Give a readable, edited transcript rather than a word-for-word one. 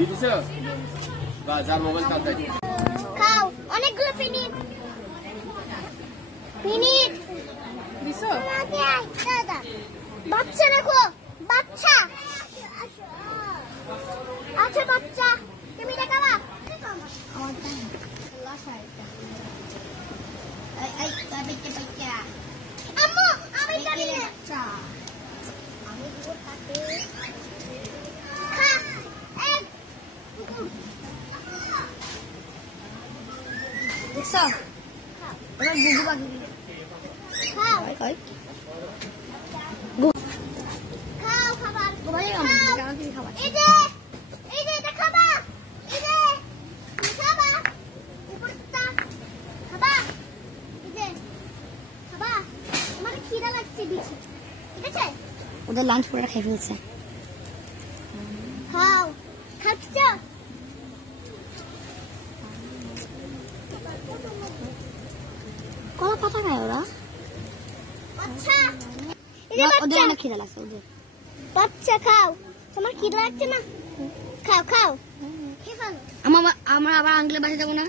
দিছো বা যার মোবাইল তার দাও খাও অনেকগুলো ফিনিট দিছো দাদা বাচ্চা দেখো বাচ্চা আচ্ছা বাচ্চা তুমি দেখাবা আমার লাসায় এই বাচ্চা বাচ্চা আম্মু আমি জানি না আমি দিব তাতে খা এক দেখছো ওরা গুগু বাগি খাও খাও খাও খাবার খাও এই যে দেখাবা এই যে খাবা উপরটা খাবা এই যে খাবা আমার খিদা লাগছে দিছি ঠিক আছে ওদের লাঞ্চ পুরো খেয়ে ফেলছে খাও খাচ্ছ কলা পাতা খায় ওরা আচ্ছা এই যে ওদের বাচ্চা অনেক খিদা লাগছে ওদের বাচ্চা খাও তোমার খিদা লাগছে না খাও খাও খেয়ে ফেলো আমরা আবার আঙ্কেলের বাসায় যাবো না